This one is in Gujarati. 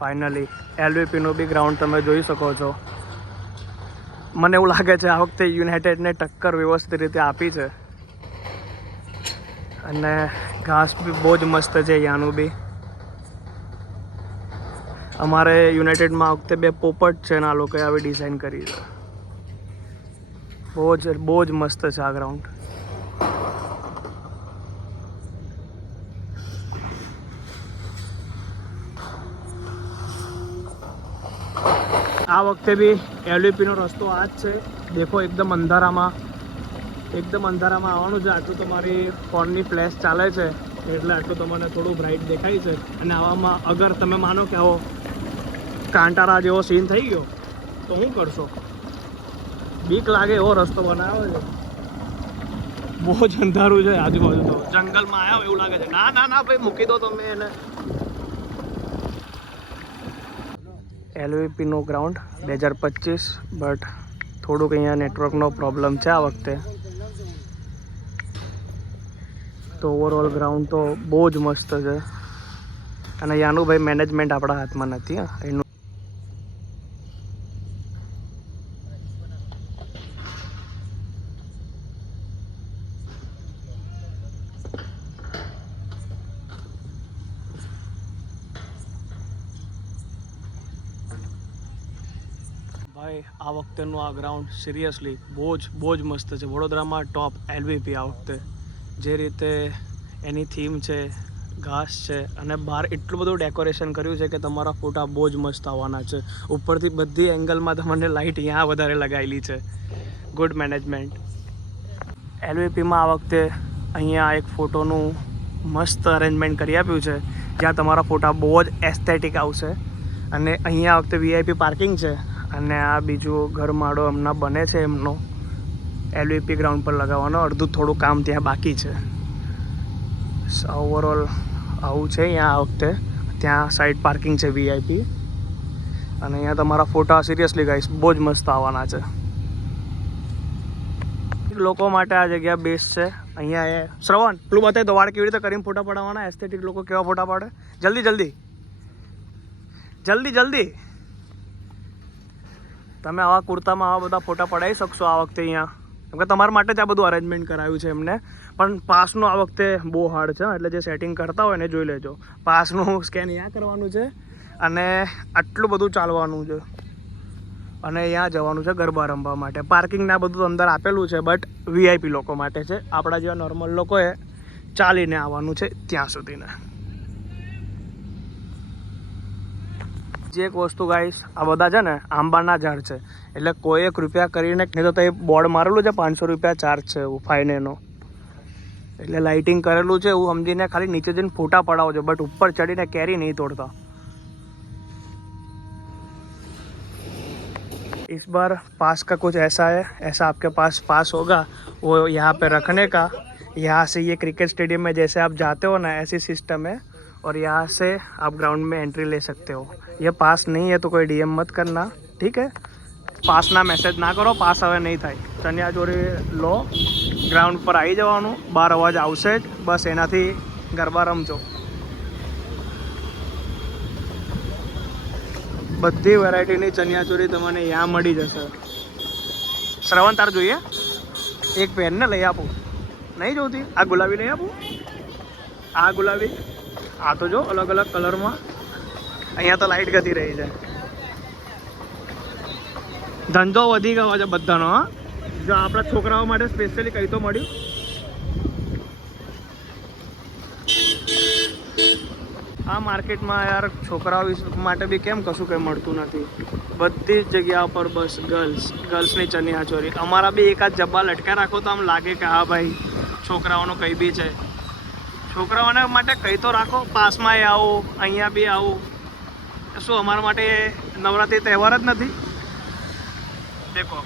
ફાઇનલી એલવીપીનું બી ગ્રાઉન્ડ તમે જોઈ શકો છો. મને એવું લાગે છે આ વખતે યુનાઇટેડને ટક્કર વ્યવસ્થિત રીતે આપી છે. અને ઘાસ બી બહુ જ મસ્ત છે અહીંયાનું બી. અમારે યુનાઇટેડમાં આ વખતે 2 પોપટ છે ને આ લોકોએ આવી ડિઝાઇન કરી છે. બહુ જ મસ્ત છે આ ગ્રાઉન્ડ. આ વખતે બી એલવીપીનો રસ્તો આ જ છે. દેખો એકદમ અંધારામાં આવવાનું છે. આટલું તમારી ફોનની ફ્લેશ ચાલે છે એટલે આટલું તમને થોડું બ્રાઇટ દેખાય છે. અને આવામાં અગર તમે માનો કે આવો કાંટારા જેવો સીન થઈ ગયો તો શું કરશો? બીક લાગે એવો રસ્તો બનાવ્યો છે. બહુ જ અંધારું છે આજુબાજુ. તો જંગલમાં આવ્યા એવું લાગે છે. ના ભાઈ મૂકી દો તમે એને. એલવીપીનું ગ્રાઉન્ડ 2025 બટ થોડુંક અહીંયા નેટવર્કનો પ્રોબ્લેમ છે આ વખતે. તો ઓવરઓલ ગ્રાઉન્ડ તો બહુ જ મસ્ત છે. અને યાનું ભાઈ મેનેજમેન્ટ આપણા હાથમાં નથી. એનું ભાઈ આ વખતેનું આ ગ્રાઉન્ડ સિરિયસલી બહુ જ મસ્ત છે. વડોદરામાં ટોપ એલવીપી આ વખતે. જે રીતે એની થીમ છે, ઘાસ છે અને બહાર એટલું બધું ડેકોરેશન કર્યું છે કે તમારા ફોટા બહુ જ મસ્ત આવવાના છે. ઉપરથી બધી એંગલમાં તમને લાઇટ અહીંયા વધારે લગાવેલી છે. Good management. એલવીપીમાં આ વખતે અહીંયા એક ફોટોનું મસ્ત અરેન્જમેન્ટ કરી આપ્યું છે જ્યાં તમારા ફોટા બહુ જ એસ્થેટિક આવશે. અને અહીંયા આ વખતે વીઆઈપી પાર્કિંગ છે. અને આ બીજું ઘરમાળો હમણાં બને છે એમનો એલવીપી ગ્રાઉન્ડ પર લગાવવાનો. અડધું થોડું કામ ત્યાં બાકી છે. ઓવરઓલ આવું છે અહીંયા આ વખતે. ત્યાં સાઈડ પાર્કિંગ છે વીઆઈપી. અને અહીંયા તમારા ફોટા સિરિયસલી ગાઈસ બહુ જ મસ્ત આવવાના છે. લોકો માટે આ જગ્યા બેસ્ટ છે. અહીંયા એ શ્રવણ પેલું બતાવી દો વાળ કેવી રીતે કરીને ફોટા પડાવવાના. એસ્થેટિક લોકો કેવા ફોટા પાડે. જલ્દી તમે આવા કુર્તામાં આવા બધા ફોટા પડાવી શકશો આ વખતે અહીંયા. કેમ કે તમારા માટે જ આ બધું અરેન્જમેન્ટ કરાવ્યું છે એમને. પણ પાસનું આ વખતે બહુ હાર્ડ છે. એટલે જે સેટિંગ કરતા હોય ને જોઈ લેજો. પાસનું સ્કેન અહીંયા કરવાનું છે અને આટલું બધું ચાલવાનું છે. અને અહીંયા જવાનું છે ગરબા રમવા માટે. પાર્કિંગને આ બધું અંદર આપેલું છે બટ વીઆઈપી લોકો માટે છે. આપણા જેવા નોર્મલ લોકોએ ચાલીને આવવાનું છે ત્યાં સુધીને. જે એક વસ્તુ ગાઈસ આ બધા છે ને આંબાના ઝાડ છે. એટલે કોઈ 1 રૂપિયા કરીને નહીં તો એ બોર્ડ મારેલું છે 500 રૂપિયા ચાર્જ છે એવું ફાઇન એનો. એટલે લાઇટિંગ કરેલું છે એવું સમજીને ખાલી નીચે જઈને ફોટા પડાવો છો. બટ ઉપર ચડીને કેરી નહીં તોડતા. इस बार पास का कुछ ऐसा है, ऐसा आपके पास होगा वो यहाँ पे रखने का. यहाँ से ये क्रिकेट स्टेडियम में जैसे आप जाते हो ना ऐसी सिस्टम है. और यहाँ से आप ग्राउंड में एंट्री ले सकते हो. ये पास नहीं है तो कोई डीएम मत करना, ठीक है. પાસના મેસેજ ના કરો. પાસ હવે નહીં થાય. ચણિયાચોળી લો, ગ્રાઉન્ડ પર આવી જવાનું. બહાર અવાજ આવશે જ. બસ એનાથી ગરબા રમજો. બધી વેરાયટીની ચણિયાચોળી તમને અહીંયા મળી જશે. શ્રવણ તાર જોઈએ? એક પેનને લઈ આપું. નહીં જોતી? આ ગુલાબી લઈ આપું. આ ગુલાબી. આ તો જો અલગ અલગ કલરમાં. અહીંયા તો લાઇટ ગતી રહી છે. ધંધો વધી ગયો છે બધાનો. હા, જો આપણા છોકરાઓ માટે સ્પેશિયલી કંઈ તો મળ્યું. આ માર્કેટમાં યાર છોકરાઓ માટે બી કેમ કશું કંઈ મળતું નથી. બધી જ જગ્યા પર બસ ગર્લ્સની ચણિયાચોળી. અમારા બી એકાદ જબ્બા લટકા રાખો તો આમ લાગે કે હા ભાઈ છોકરાઓનું કંઈ બી છે. છોકરાઓને માટે કંઈ તો રાખો. પાસમાં આવો, અહીંયા બી આવું. શું અમારા માટે નવરાત્રિ તહેવાર જ નથી? દેખો